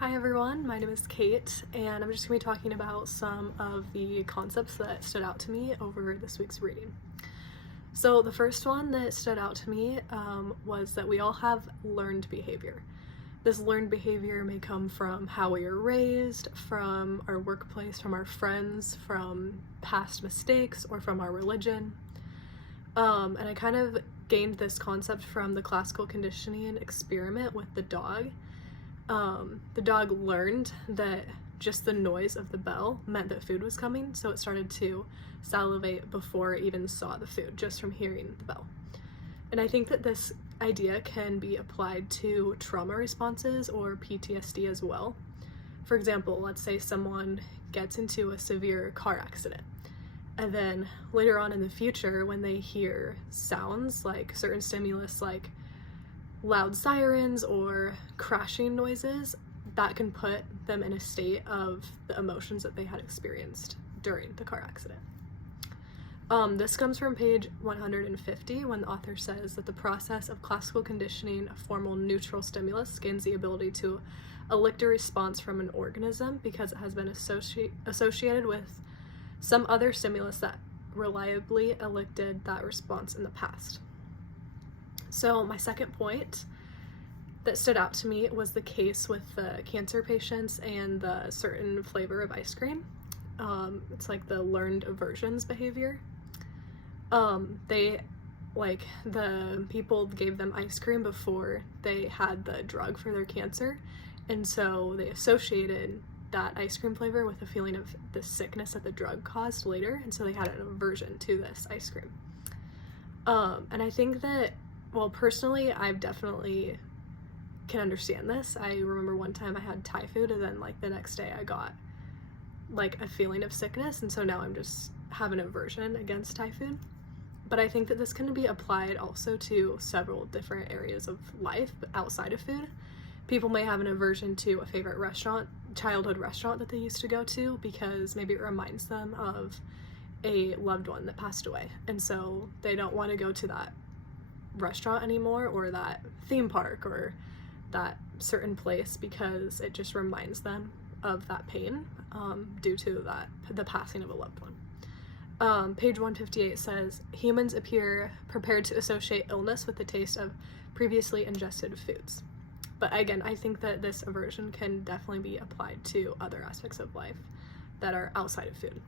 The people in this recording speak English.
Hi everyone, my name is Kate, and I'm just going to be talking about some of the concepts that stood out to me over this week's reading. So the first one that stood out to me was that we all have learned behavior. This learned behavior may come from how we were raised, from our workplace, from our friends, from past mistakes, or from our religion. And I kind of gained this concept from the classical conditioning experiment with the dog. The dog learned that just the noise of the bell meant that food was coming, so it started to salivate before it even saw the food, just from hearing the bell. And I think that this idea can be applied to trauma responses or PTSD as well. For example, let's say someone gets into a severe car accident, and then later on in the future, when they hear sounds like certain stimulus, like loud sirens or crashing noises, that can put them in a state of the emotions that they had experienced during the car accident. This comes from page 150 when the author says that the process of classical conditioning, a formal neutral stimulus, gains the ability to elicit a response from an organism because it has been associated with some other stimulus that reliably elicited that response in the past. So my second point that stood out to me was the case with the cancer patients and the certain flavor of ice cream. It's like the learned aversions behavior. The people gave them ice cream before they had the drug for their cancer, and so they associated that ice cream flavor with a feeling of the sickness that the drug caused later, and so they had an aversion to this ice cream. And I think that, well, personally, I've definitely can understand this. I remember one time I had Thai food, and then the next day I got a feeling of sickness, and so now I'm just have an aversion against Thai food. But I think that this can be applied also to several different areas of life outside of food. People may have an aversion to a favorite restaurant, childhood restaurant that they used to go to because maybe it reminds them of a loved one that passed away, and so they don't want to go to that restaurant anymore, or that theme park, or that certain place because it just reminds them of that pain due to the passing of a loved one. Page 158 says, humans appear prepared to associate illness with the taste of previously ingested foods. But again, I think that this aversion can definitely be applied to other aspects of life that are outside of food.